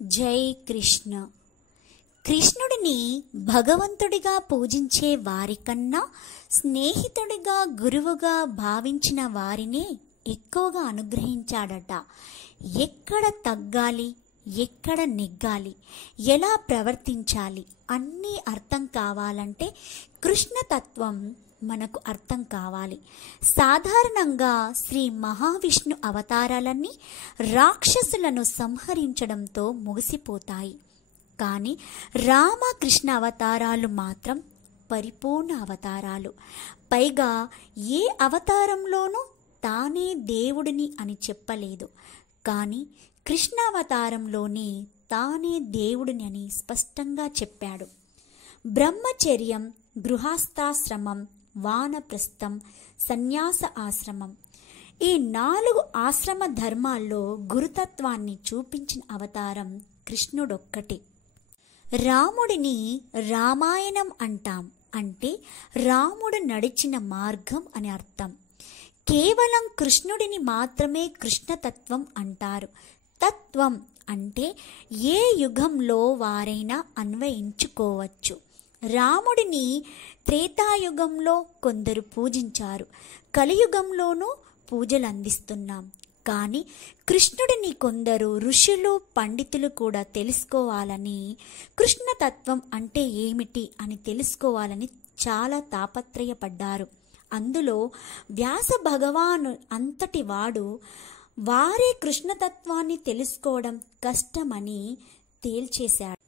జై కృష్ణ. కృష్ణుడిని భగవంతుడిగా పూజించే వారికన్నా స్నేహితుడిగా, గురువుగా భావించిన వారినే ఎక్కువగా అనుగ్రహించాడట. ఎక్కడ తగ్గాలి, ఎక్కడ నెగ్గాలి, ఎలా ప్రవర్తించాలి అన్నీ అర్థం కావాలంటే కృష్ణతత్వం మనకు అర్థం కావాలి. సాధారణంగా శ్రీ మహావిష్ణు అవతారాలన్నీ రాక్షసులను సంహరించడంతో ముగిసిపోతాయి. కానీ రామకృష్ణ అవతారాలు మాత్రం పరిపూర్ణ అవతారాలు. పైగా ఏ అవతారంలోనూ తానే దేవుడిని అని చెప్పలేదు. కానీ కృష్ణావతారంలోనే తానే దేవుడిని అని స్పష్టంగా చెప్పాడు. బ్రహ్మచర్యం, గృహస్థాశ్రమం, వానప్రస్థం, సన్యాస ఆశ్రమం, ఈ 4 ఆశ్రమ ధర్మాల్లో గురుతత్వాన్ని చూపించిన అవతారం కృష్ణుడొక్కటే. రాముడిని రామాయణం అంటాం, అంటే రాముడు నడిచిన మార్గం అని అర్థం. కేవలం కృష్ణుడిని మాత్రమే కృష్ణతత్వం అంటారు. తత్వం అంటే ఏ యుగంలో వారైనా అన్వయించుకోవచ్చు. రాముడిని త్రేతాయుగంలో కొందరు పూజించారు, కలియుగంలోనూ పూజలు అందిస్తున్నాం. కానీ కృష్ణుడిని కొందరు ఋషులు, పండితులు కూడా తెలుసుకోవాలని, కృష్ణతత్వం అంటే ఏమిటి అని తెలుసుకోవాలని చాలా తాపత్రయపడ్డారు. అందులో వ్యాస భగవాను అంతటి వాడు వారే కృష్ణతత్వాన్ని తెలుసుకోవడం కష్టమని తేల్చేశాడు.